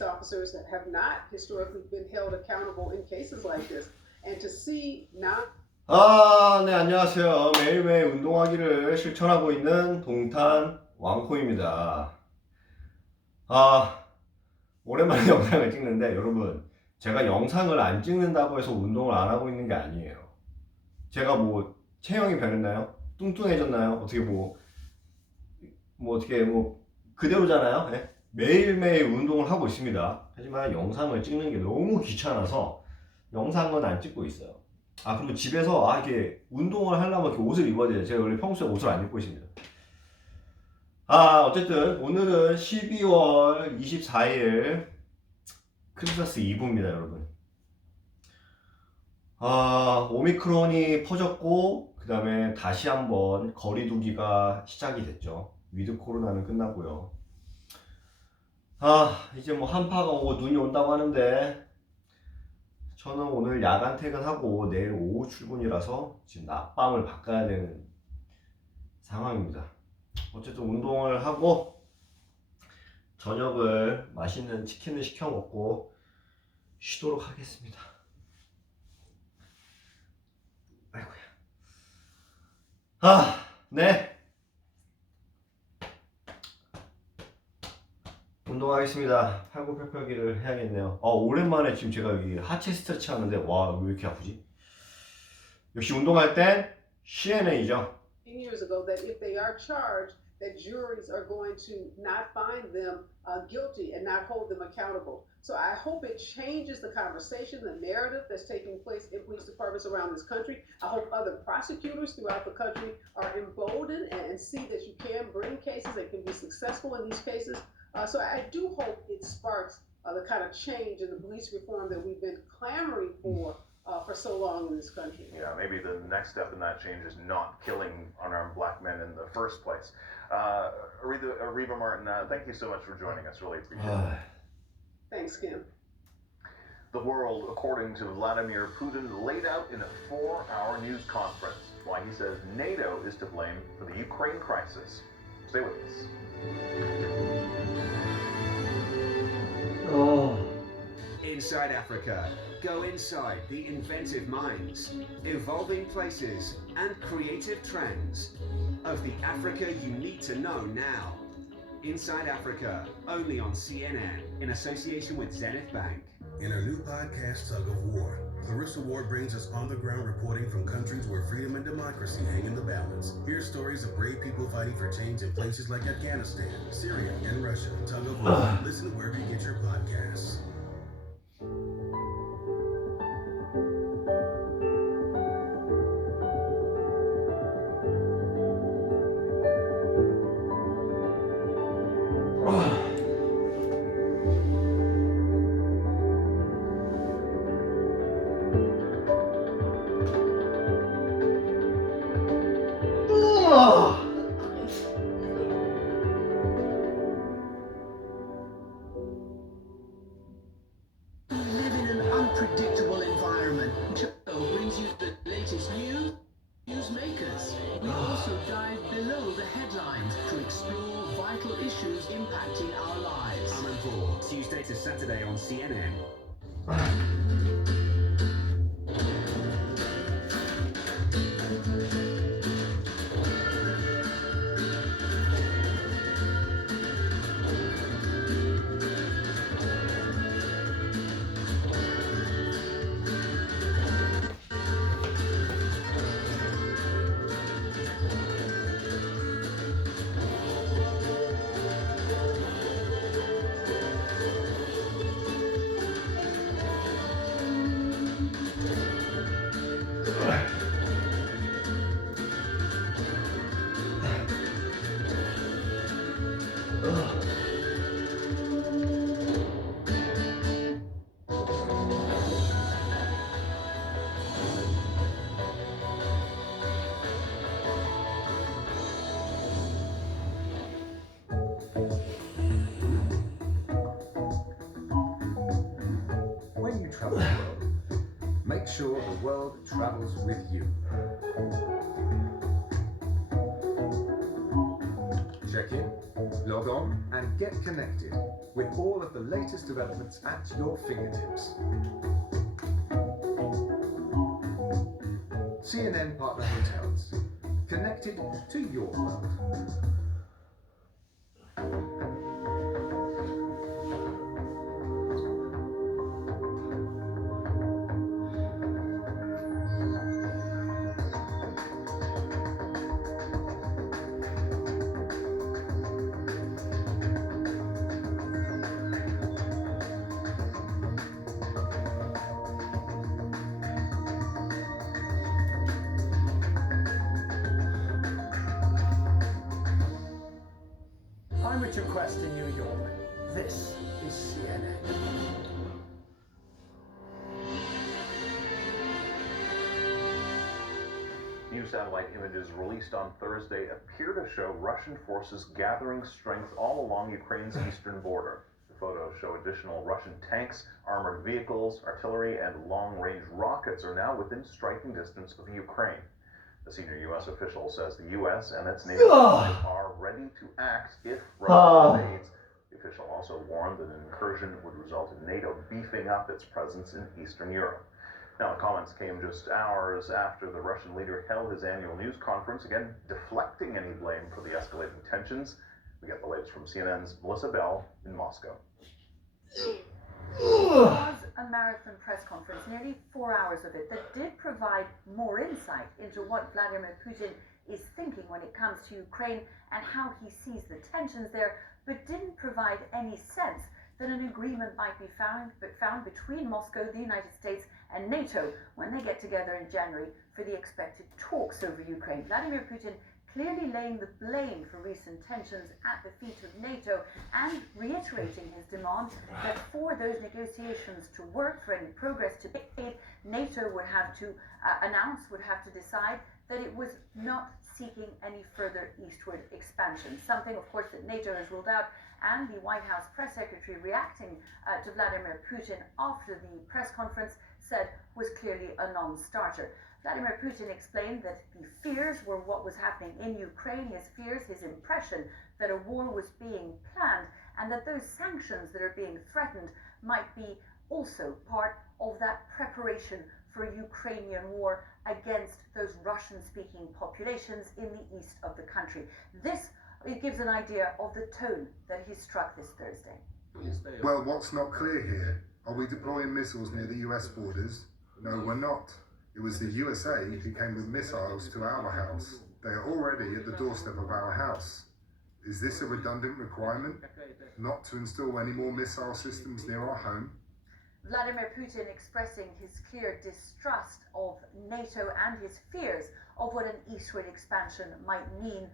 police officers that have not historically been held accountable in cases like this. And to see now. 네, 안녕하세요. 매일매일 운동하기를 실천하고 있는 동탄 왕코입니다. 오랜만에 영상을 찍는데 여러분, 제가 영상을 안 찍는다고 해서 운동을 안 하고 있는 게 아니에요. 제가 뭐 체형이 변했나요? 뚱뚱해졌나요? 어떻게 어떻게 그대로잖아요. 네? 매일매일 운동을 하고 있습니다. 하지만 영상을 찍는 게 너무 귀찮아서 영상은 안 찍고 있어요. 그리고 집에서 이렇게 운동을 하려면 이렇게 옷을 입어야 돼요. 제가 원래 평소에 옷을 안 입고 있습니다. 어쨌든 오늘은 12월 24일 크리스마스 이브입니다, 여러분. 오미크론이 퍼졌고 그 다음에 다시 한번 거리두기가 시작이 됐죠. 위드 코로나는 끝났고요. 이제 뭐 한파가 오고 눈이 온다고 하는데 저는 오늘 야간 퇴근하고 내일 오후 출근이라서 지금 낮밤을 바꿔야 되는 상황입니다. 어쨌든 운동을 하고 저녁을 맛있는 치킨을 시켜 먹고 쉬도록 하겠습니다. 아이고야. 네. 운동하겠습니다. 팔굽혀펴기를 해야겠네요. 오랜만에 지금 제가 여기 하체 스트레치 하는데 와, 왜 이렇게 아프지? 역시 운동할 땐 CNA죠. Years ago, that if they are charged, that juries are going to not find them guilty and not hold them accountable. So I hope it changes the conversation, the narrative that's taking place in police departments around this country. I hope other prosecutors throughout the country are emboldened and see that you can bring cases that can be successful in these cases. So I do hope it sparks the kind of change in the police reform that we've been clamoring for so long in this country. Yeah, maybe the next step in that change is not killing unarmed black men in the first place. Reba Martin, thank you so much for joining us. Really appreciate it. Thanks, Kim. The world, according to Vladimir Putin, laid out in a 4-hour news conference why he says NATO is to blame for the Ukraine crisis. Stay with us. Inside Africa, go inside the inventive minds, evolving places, and creative trends of the Africa you need to know now. Inside Africa, only on CNN, in association with Zenith Bank. In our new podcast, Tug of War, Clarissa Ward brings us on-the-ground reporting from countries where freedom and democracy hang in the balance. Hear stories of brave people fighting for change in places like Afghanistan, Syria, and Russia. Tug of War. Listen wherever you get your podcasts. Predictable environment. Joe brings you the latest newsmakers. We also dive below the headlines to explore vital issues impacting our lives. I'm informed. Tuesday to Saturday on CNN. travel the world. Make sure the world travels with you. Check in, log on, and get connected with all of the latest developments at your fingertips. CNN Partner Hotels. Connected to your world. I'm Richard Quest in New York. This is CNN. New satellite images released on Thursday appear to show Russian forces gathering strength all along Ukraine's eastern border. The photos show additional Russian tanks, armored vehicles, artillery, and long-range rockets are now within striking distance of Ukraine. A senior U.S. official says the U.S. and its NATO allies are ready to act if Russia invades. The official also warned that an incursion would result in NATO beefing up its presence in Eastern Europe. Now, the comments came just hours after the Russian leader held his annual news conference, again deflecting any blame for the escalating tensions. We get the latest from CNN's Melissa Bell in Moscow. It was a marathon press conference, nearly 4 hours of it, that did provide more insight into what Vladimir Putin is thinking when it comes to Ukraine and how he sees the tensions there, but didn't provide any sense that an agreement might be found between Moscow, the United States, and NATO when they get together in January for the expected talks over Ukraine. Vladimir Putin clearly laying the blame for recent tensions at the feet of NATO and reiterating his demand that for those negotiations to work, for any progress to be made, NATO would have to would have to decide that it was not seeking any further eastward expansion, something of course that NATO has ruled out, and the White House press secretary reacting to Vladimir Putin after the press conference said was clearly a non-starter. Vladimir Putin explained that the fears were what was happening in Ukraine, his fears, his impression that a war was being planned, and that those sanctions that are being threatened might be also part of that preparation for a Ukrainian war against those Russian-speaking populations in the east of the country. It gives an idea of the tone that he struck this Thursday. Well, what's not clear here? Are we deploying missiles near the US borders? No, we're not. It was the USA who came with missiles to our house. They are already at the doorstep of our house. Is this a redundant requirement? Not to install any more missile systems near our home? Vladimir Putin expressing his clear distrust of NATO and his fears of what an eastward expansion might mean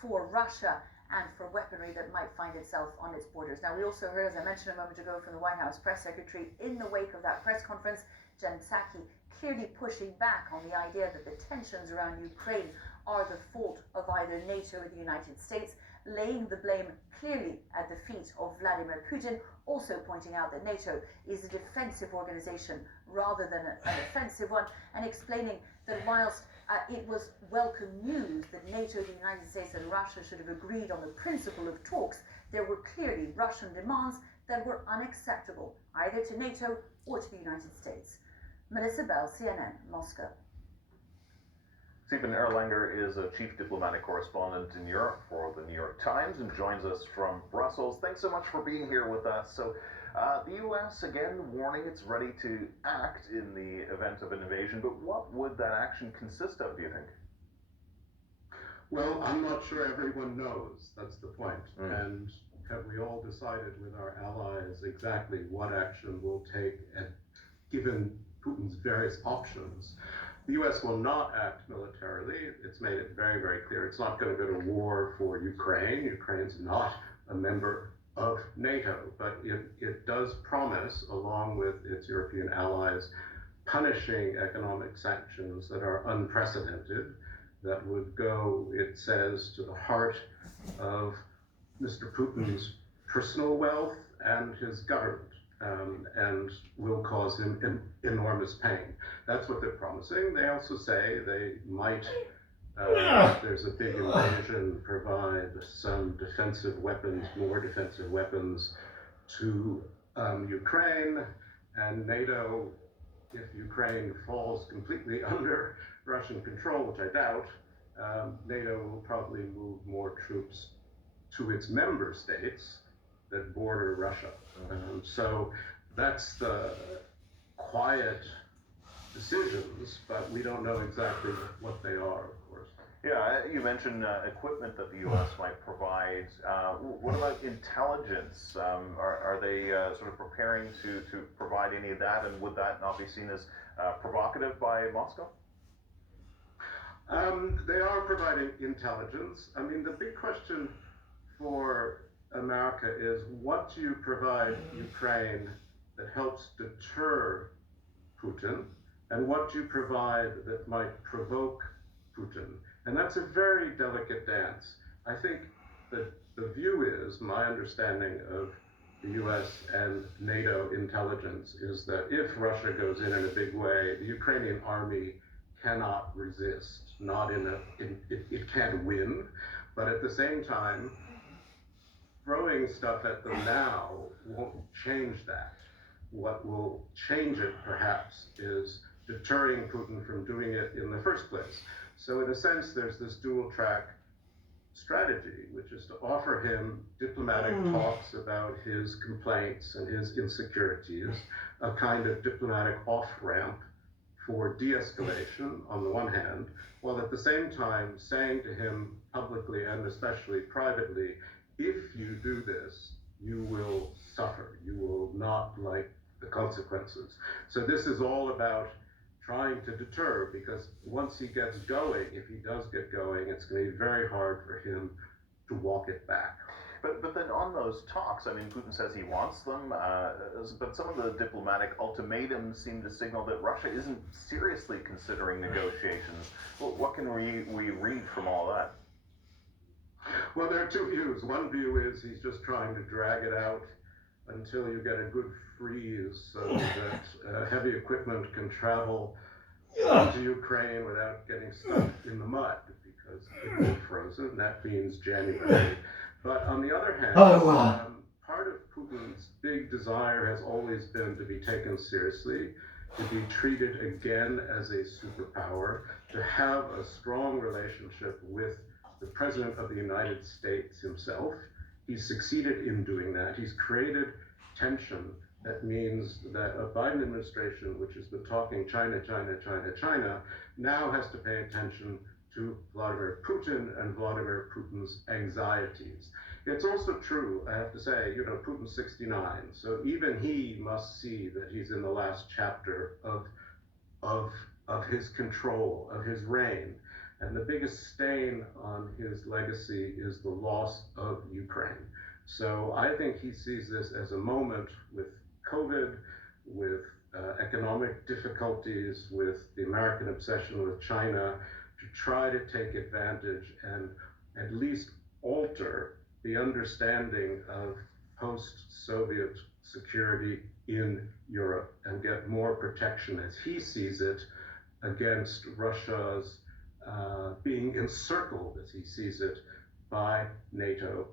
for Russia and for weaponry that might find itself on its borders. Now, we also heard, as I mentioned a moment ago, from the White House press secretary in the wake of that press conference, Jen Psaki clearly pushing back on the idea that the tensions around Ukraine are the fault of either NATO or the United States, laying the blame clearly at the feet of Vladimir Putin, also pointing out that NATO is a defensive organization rather than an offensive one, and explaining that whilst it was welcome news that NATO, the United States and Russia should have agreed on the principle of talks, there were clearly Russian demands that were unacceptable, either to NATO or to the United States. Melissa Bell, CNN, Moscow. Stephen Erlanger is a chief diplomatic correspondent in Europe for the New York Times and joins us from Brussels. Thanks so much for being here with us. So the U.S. again warning it's ready to act in the event of an invasion, but what would that action consist of, do you think? Well, I'm not sure everyone knows. That's the point. And have we all decided with our allies exactly what action we'll take given Putin's various options? The U.S. will not act militarily. It's made it very, very clear. It's not going to go to war for Ukraine. Ukraine's not a member of NATO, but it does promise, along with its European allies, punishing economic sanctions that are unprecedented, that would go, it says, to the heart of Mr. Putin's personal wealth and his government. And will cause him enormous pain. That's what they're promising. They also say they might There's a big invasion, provide some defensive weapons, more defensive weapons to Ukraine, and NATO, if Ukraine falls completely under Russian control, which I doubt, NATO will probably move more troops to its member states that border Russia. So that's the quiet decisions, but we don't know exactly what they are, of course. Yeah, you mentioned equipment that the U.S. might provide. What about intelligence? Are they sort of preparing to provide any of that, and would that not be seen as provocative by Moscow? They are providing intelligence. I mean, the big question for America is, what do you provide Ukraine that helps deter Putin, and what do you provide that might provoke Putin? And that's a very delicate dance. I think that the view is, my understanding of the US and NATO intelligence is that if Russia goes in a big way, the Ukrainian army cannot resist. It can't win, but at the same time, throwing stuff at them now won't change that. What will change it, perhaps, is deterring Putin from doing it in the first place. So in a sense, there's this dual track strategy, which is to offer him diplomatic talks about his complaints and his insecurities, a kind of diplomatic off-ramp for de-escalation on the one hand, while at the same time saying to him publicly and especially privately, if you do this, you will suffer. You will not like the consequences. So this is all about trying to deter, because once he gets going, if he does get going, it's going to be very hard for him to walk it back. But then on those talks, I mean, Putin says he wants them, but some of the diplomatic ultimatums seem to signal that Russia isn't seriously considering negotiations. Well, what can we read from all that? Well, there are two views. One view is he's just trying to drag it out until you get a good freeze so that heavy equipment can travel into Ukraine without getting stuck in the mud, because if it's frozen, that means January. But on the other hand, part of Putin's big desire has always been to be taken seriously, to be treated again as a superpower, to have a strong relationship with the President of the United States himself. He's succeeded in doing that. He's created tension. That means that a Biden administration, which has been talking China, China, China, China, now has to pay attention to Vladimir Putin and Vladimir Putin's anxieties. It's also true, I have to say, Putin's 69, so even he must see that he's in the last chapter of his control, of his reign. And the biggest stain on his legacy is the loss of Ukraine. So I think he sees this as a moment with COVID, with economic difficulties, with the American obsession with China, to try to take advantage and at least alter the understanding of post-Soviet security in Europe and get more protection, as he sees it, against Russia's being encircled, as he sees it, by NATO.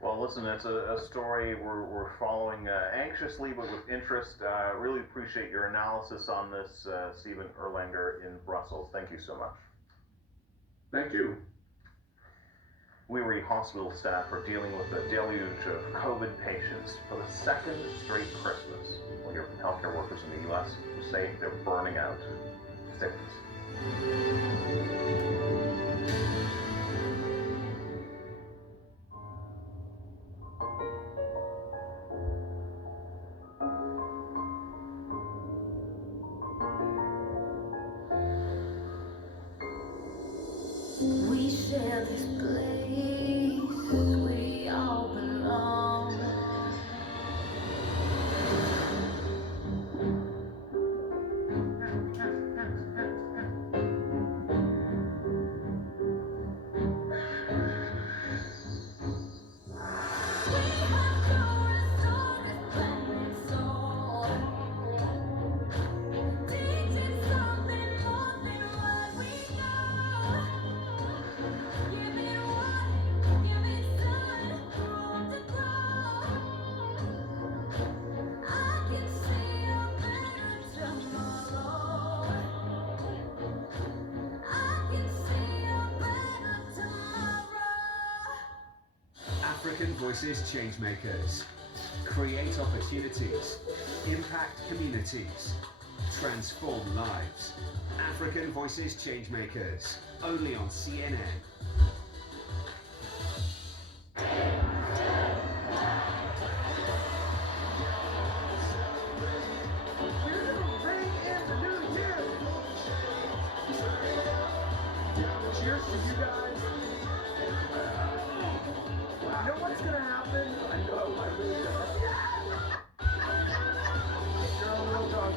Well, listen, it's a story we're following anxiously, but with interest. Really appreciate your analysis on this, Stephen Erlanger in Brussels. Thank you so much. Thank you. WeWorry hospital staff are dealing with a deluge of COVID patients for the second straight Christmas. We'll hear from healthcare workers in the U.S. who say they're burning out. Stay with us. We share this place, we all belong. Teaching something more than what we know. Voices Changemakers. Create opportunities, impact communities, transform lives. African Voices Changemakers, only on CNN. Cheers to you guys. You know what's gonna happen? I know, I really don't.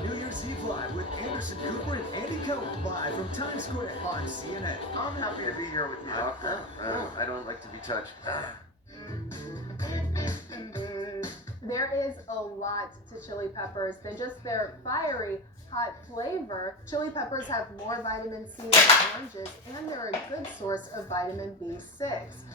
New Year's Eve Live with Anderson Cooper and Andy Cohen live from Times Square on CNN. I'm happy to be here with you. I don't like to be touched. There is a lot to chili peppers than just their fiery, hot flavor. Chili peppers have more vitamin C than oranges, and they're a good source of vitamin B6.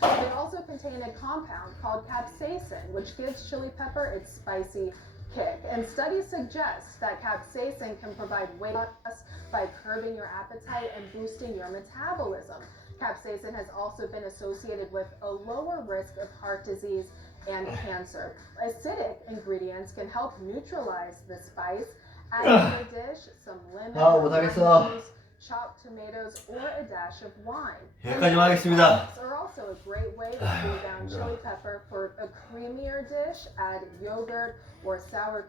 They also contain a compound called capsaicin, which gives chili pepper its spicy kick. And studies suggest that capsaicin can provide weight loss by curbing your appetite and boosting your metabolism. Capsaicin has also been associated with a lower risk of heart disease and cancer. Acidic ingredients can help neutralize the spice. Add to the dish some lemon, lime juice, chopped tomatoes, or a dash of wine. 여기까지만 하겠습니다. Are also a great way to cool down chili pepper. For a creamier dish, add yogurt or sour